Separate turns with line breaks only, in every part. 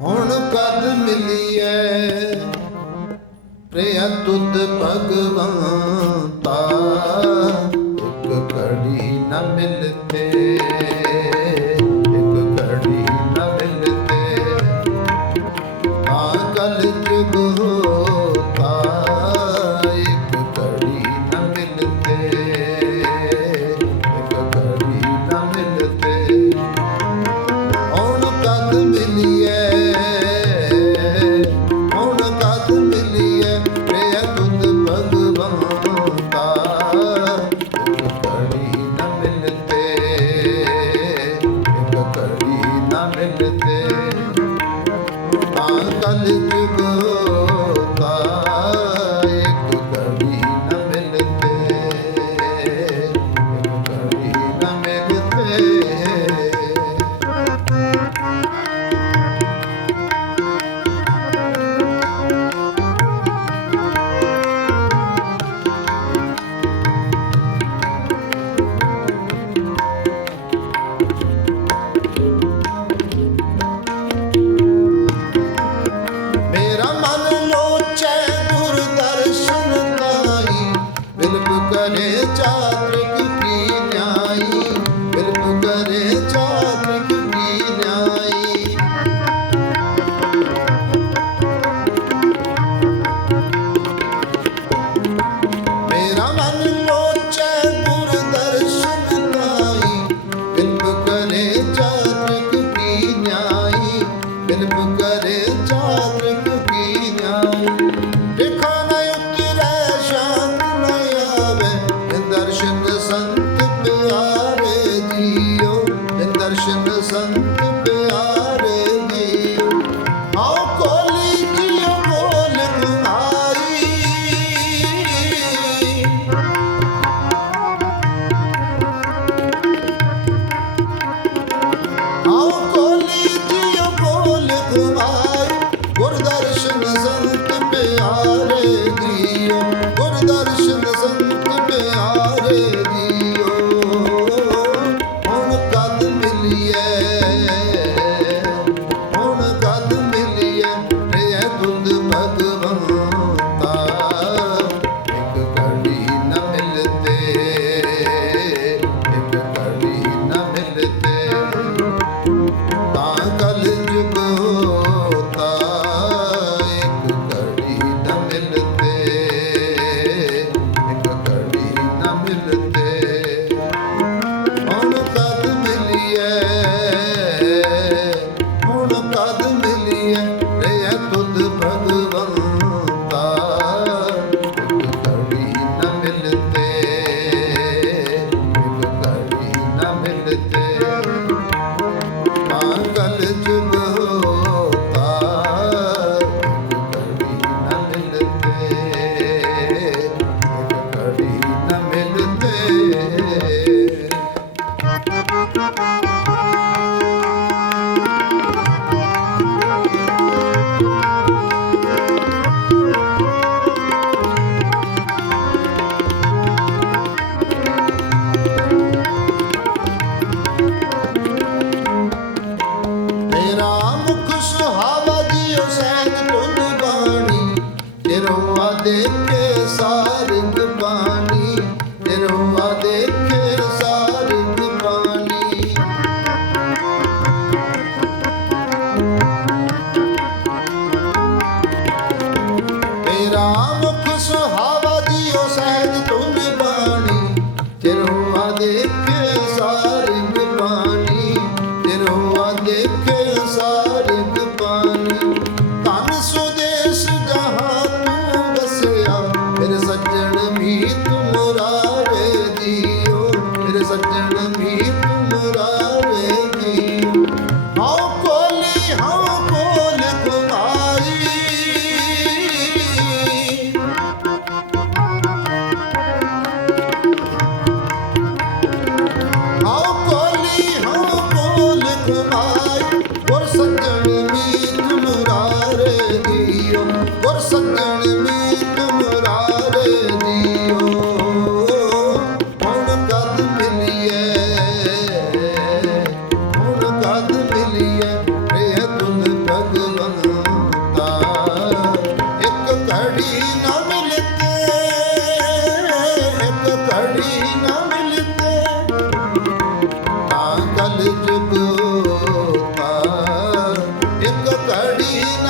ਹੁਣ ਕਦ ਮਿਲੀਐ? ਪ੍ਰਿਆ ਤੁਧ ਭਗਵੰਤਾ ਇੱਕ ਕੜੀ ਨ ਮਿਲਤੇ। ਹਰ ਮਿਤੇ Medina.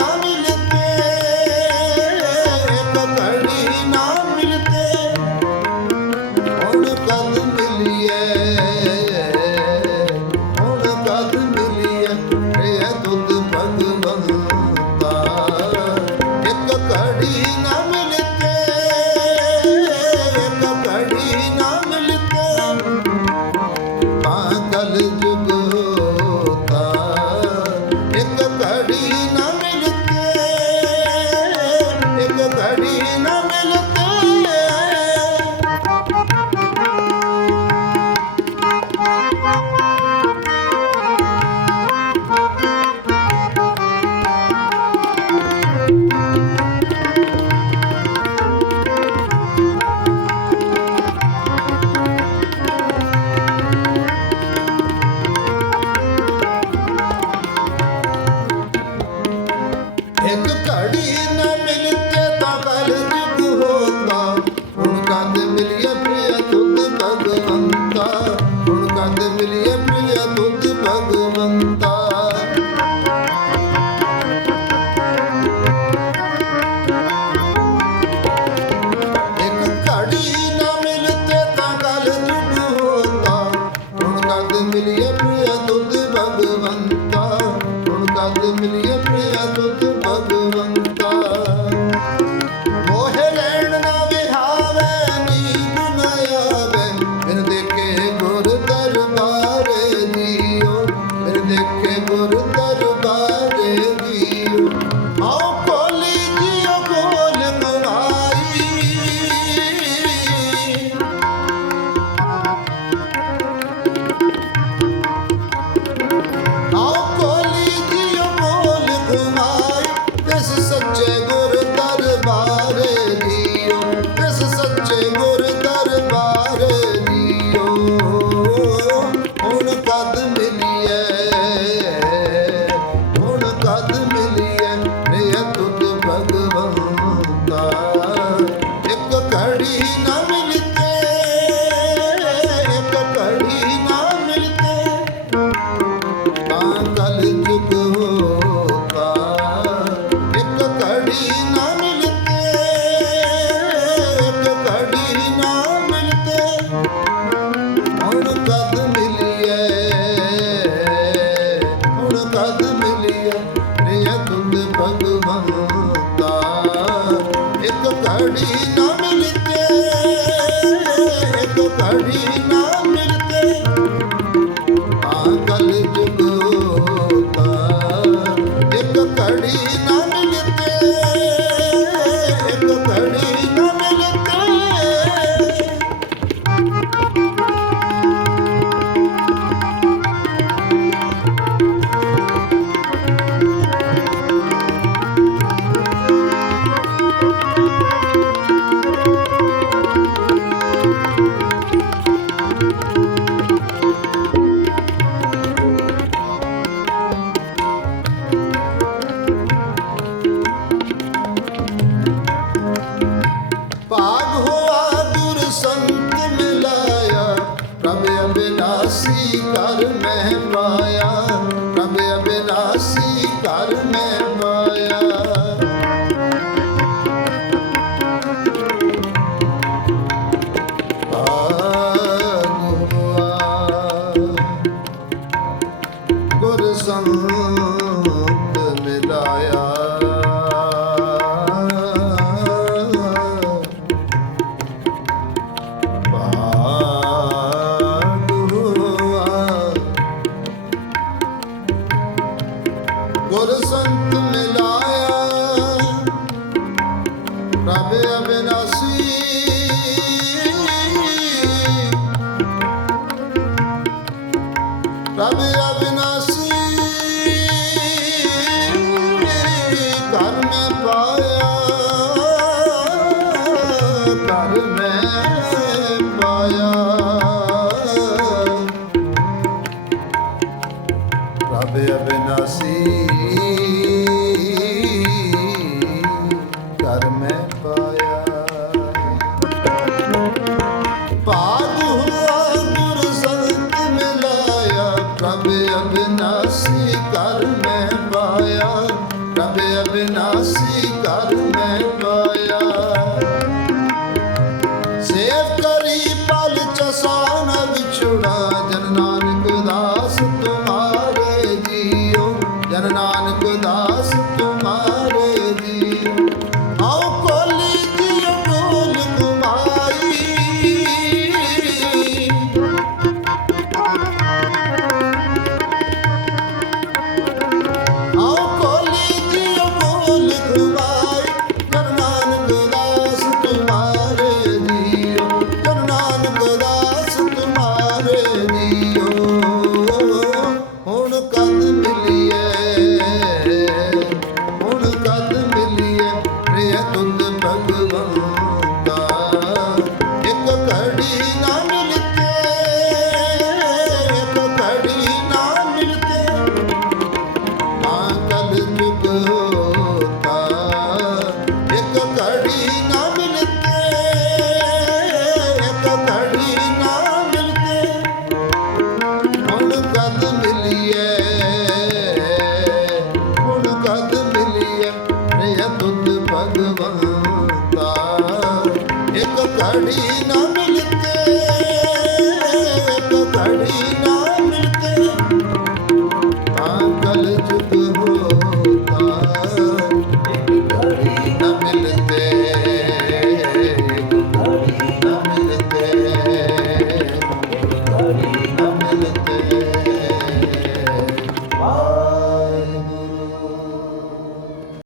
ਕਦ ਮਿਲਿਆ ਘੜੀ ਨਾ ਮਿਲਤੇ कर्म Thank you.